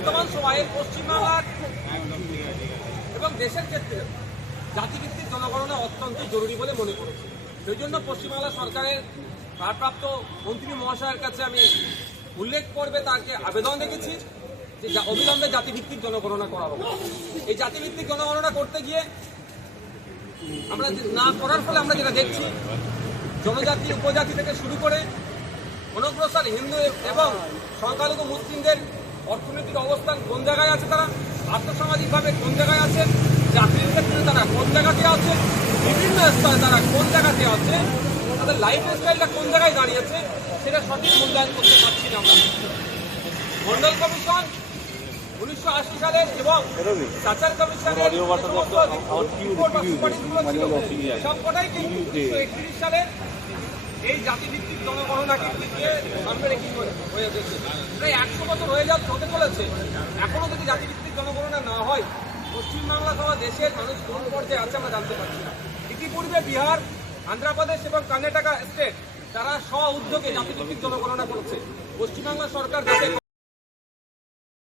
বর্তমান সময়ে পশ্চিমবাংলার এবং দেশের ক্ষেত্রে জাতিভিত্তিক জনগণনা অত্যন্ত জরুরি বলে মনে করেছি। সেই জন্য পশ্চিমবাংলা সরকারের ভারপ্রাপ্ত মন্ত্রী মহাশয়ের কাছে আমি উল্লেখ করবে তাকে আবেদন রেখেছি যে অবিলম্বে জাতিভিত্তিক জনগণনা করা হবে এই জাতিভিত্তিক জনগণনা করতে গিয়ে আমরা না করার ফলে আমরা যেটা দেখছি জনজাতি উপজাতি থেকে শুরু করে অনগ্রসর হিন্দু এবং সংখ্যালঘু মুসলিমদের অর্থনৈতিক অবস্থান কোন জায়গায় আছে তারা? আর্থসামাজিকভাবে কোন জায়গায় আছে? চাকরির ক্ষেত্রে তারা কোন জায়গাতে আছে? বিভিন্ন স্তরে তারা কোন জায়গাতে আছে? তাদের লাইফ স্টাইলটা কোন জায়গায় দাঁড়িয়েছে? সেটা সঠিক মূল্যায়ন করতে পারছি না আমরা। মন্ডল কমিশন উনিশশো আশি সালের এবং কমিশনের সবকটাই কিন্তু একত্রিশ সালে এই জাতিভিত্তিক সামনে রেখে হয়ে একশো বছর হয়ে যাওয়া হতে চলেছে। এখনও যদি জাতিভিত্তিক জনগণনা না হয়, পশ্চিমবাংলা সহ দেশের মানুষ কোন পর্যায়ে আছে আমরা জানতে পারছি না। ইতিপূর্বে বিহার, আন্ধ্রপ্রদেশ এবং কর্ণাটকা স্টেট, তারা স্ব উদ্যোগে জাতিভিত্তিক জনগণনা করেছে। পশ্চিমবাংলা সরকার যাতে